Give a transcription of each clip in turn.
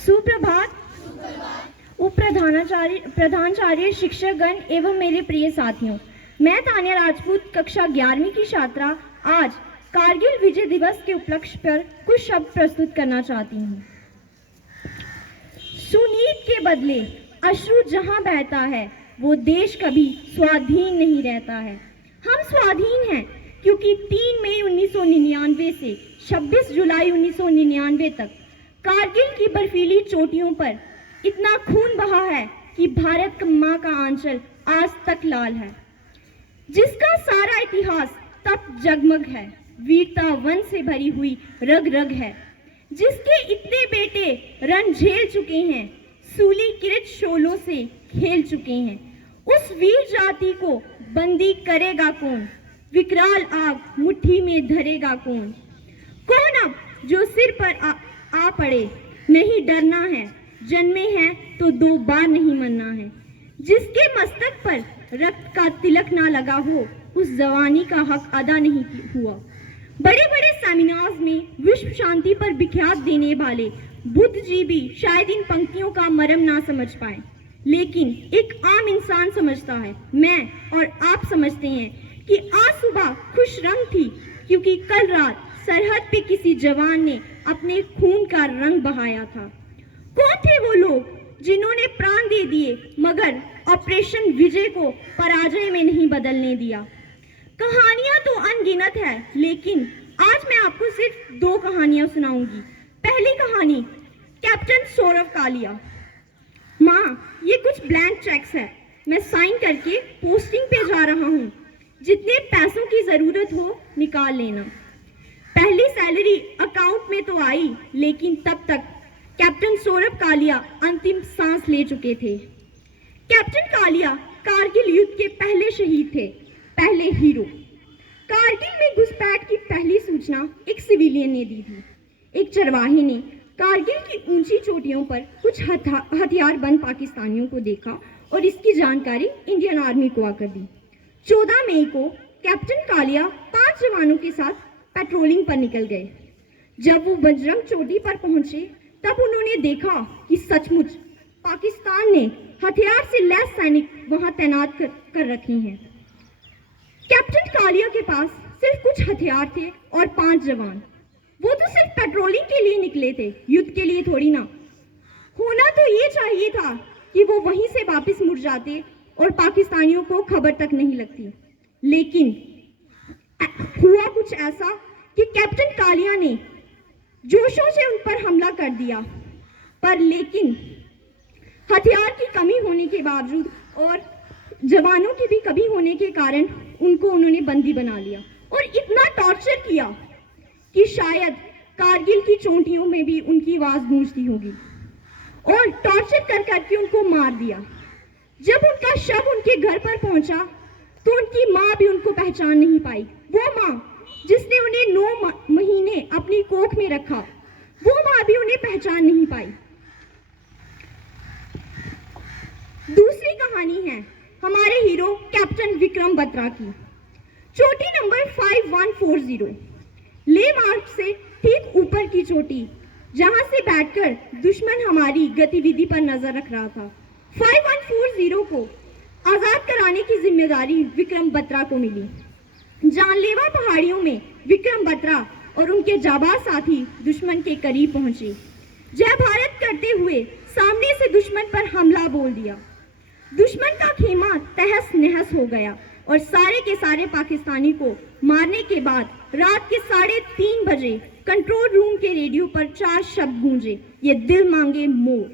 सुप्रभात। प्रधानाचार्य, शिक्षकगण एवं मेरे प्रिय साथियों, मैं तानिया राजपूत कक्षा 11वीं की छात्रा आज कारगिल विजय दिवस के उपलक्ष्य पर कुछ शब्द प्रस्तुत करना चाहती हूँ। सुनीत के बदले अश्रु जहाँ बहता है वो देश कभी स्वाधीन नहीं रहता है। हम स्वाधीन हैं क्योंकि 3 मई 1999 से 26 जुलाई 1999 तक कारगिल की बर्फीली चोटियों पर इतना खून बहा है कि भारत माँ का आंचल आज तक लाल है, जिसका सारा इतिहास तप जगमग है, वीरता वन से भरी हुई रग रग है, जिसके इतने बेटे रण झेल चुके हैं, सूली किरत शोलों से खेल चुके हैं। उस वीर जाति को बंदी करेगा कौन, विकराल आग मुट्ठी में धरेगा कौन। कौन अब जो सिर पर आ पड़े, नहीं डरना है, जन्मे हैं तो 2 बार नहीं मरना है। जिसके मस्तक पर रक्त का तिलक ना लगा हो, उस जवानी का हक अदा नहीं हुआ। बड़े बड़े सेमिनार्स में विश्व शांति पर विख्यात देने वाले बुद्ध जी भी शायद इन पंक्तियों का मर्म ना समझ पाए, लेकिन एक आम इंसान समझता है। मैं और आप समझते हैं कि आज सुबह खुश रंग थी क्योंकि कल रात सरहद पे किसी जवान ने अपने खून का रंग बहाया था। कौन थे वो लोग जिन्होंने प्राण दे दिए मगर ऑपरेशन विजय को पराजय में नहीं बदलने दिया। कहानियां तो अनगिनत है, लेकिन आज मैं आपको सिर्फ 2 कहानियां सुनाऊंगी। पहली कहानी कैप्टन सौरभ कालिया। माँ, ये कुछ ब्लैंक चेक्स है, मैं साइन करके पोस्टिंग पे जा रहा हूँ, जितने पैसों की जरूरत हो निकाल लेना। पहली सैलरी अकाउंट में तो आई, लेकिन तब तक कैप्टन सौरभ कालिया अंतिम सांस ले चुके थे। कैप्टन कालिया कारगिल युद्ध के पहले शहीद थे, पहले हीरो। कारगिल में घुसपैठ की पहली सूचना एक सिविलियन ने दी थी। एक चरवाहे ने कारगिल की ऊंची चोटियों पर कुछ हथियारबंद पाकिस्तानियों को देखा और इसकी जानकारी इंडियन आर्मी को आकर दी। 14 मई को कैप्टन कालिया 5 जवानों के साथ पेट्रोलिंग पर निकल गए। जब वो बजरंग चोटी पर पहुंचे तब उन्होंने देखा कि सचमुच पाकिस्तान ने हथियार से लैस सैनिक वहां तैनात कर रखे हैं। कैप्टन कालिया के पास सिर्फ कुछ हथियार थे और 5 जवान। वो तो सिर्फ पेट्रोलिंग के लिए निकले थे, युद्ध के लिए थोड़ी ना। होना तो ये चाहिए था कि वो वहीं से वापस मुड़ जाते और पाकिस्तानियों को खबर तक नहीं लगती, लेकिन हुआ कुछ ऐसा कि कैप्टन कालिया ने जोशों से उन पर हमला कर दिया, पर लेकिन हथियार की कमी होने के बावजूद और जवानों की भी कमी होने के कारण उन्होंने बंदी बना लिया और इतना टॉर्चर किया कि शायद कारगिल की चोटियों में भी उनकी आवाज गूंजती होगी, और टॉर्चर कर करके उनको मार दिया। जब उनका शव उनके घर पर पहुंचा तो उनकी माँ भी उनको पहचान नहीं पाई। वो माँ जिसने उन्हें 9 महीने अपनी कोख में रखा, वो माँ भी उन्हें पहचान नहीं पाई। दूसरी कहानी है हमारे हीरो कैप्टन विक्रम बत्रा की। चोटी नंबर 5140 ले मार्ग से ठीक ऊपर की चोटी, जहां से बैठकर दुश्मन हमारी गतिविधि पर नजर रख रहा था। 5140 को आजाद कराने की जिम्मेदारी विक्रम बत्रा को मिली। जानलेवा पहाड़ियों में विक्रम बत्रा और उनके जाबाज साथी दुश्मन के करीब पहुंचे। जय भारत करते हुए सामने से दुश्मन पर हमला बोल दिया। दुश्मन का खेमा तहस नहस हो गया और सारे के सारे पाकिस्तानी को मारने के बाद रात के 3:30 बजे कंट्रोल रूम के रेडियो पर 4 शब्द गूंजे, ये दिल मांगे मोर।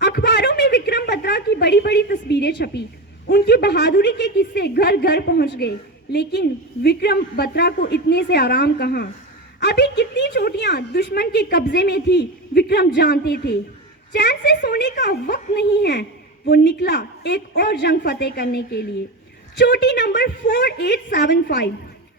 अखबारों में विक्रम बत्रा की बड़ी बड़ी तस्वीरें छपी, उनकी बहादुरी के किस्से घर घर पहुंच गए, लेकिन विक्रम बत्रा को इतने से आराम कहाँ। अभी कितनी चोटियां दुश्मन के कब्जे में थी विक्रम जानते थे। चैन से सोने का वक्त नहीं है, वो निकला एक और जंग फतेह करने के लिए। चोटी नंबर 4875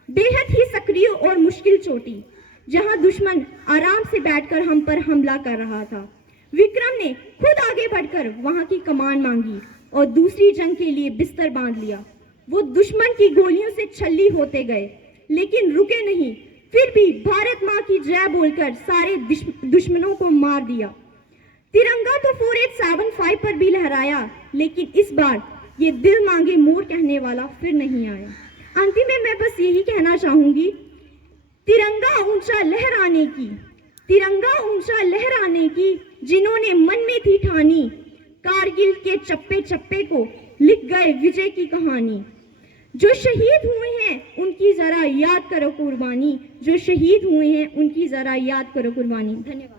बेहद ही सक्रिय और मुश्किल चोटी, जहां दुश्मन आराम से बैठकर हम पर हमला कर रहा था। विक्रम ने खुद आगे बढ़कर वहां की कमान मांगी और दूसरी जंग के लिए बिस्तर बांध लिया। वो दुश्मन की गोलियों से छल्ली होते गए, लेकिन रुके नहीं। फिर भी भारत माँ की जय बोलकर सारे दुश्मनों को मार दिया। तिरंगा तो 4875 पर भी लहराया, लेकिन इस बार ये दिल मांगे मोर कहने वाला फिर नहीं आया। अंतिम में मैं बस यही कहना चाहूंगी, तिरंगा ऊंचा लहराने की, तिरंगा ऊंचा लहराने की जिन्होंने मन में थी ठानी, कारगिल के चप्पे चप्पे को लिख गए विजय की कहानी। जो शहीद हुए हैं उनकी जरा याद करो कुर्बानी, जो शहीद हुए हैं उनकी जरा याद करो कुर्बानी। धन्यवाद।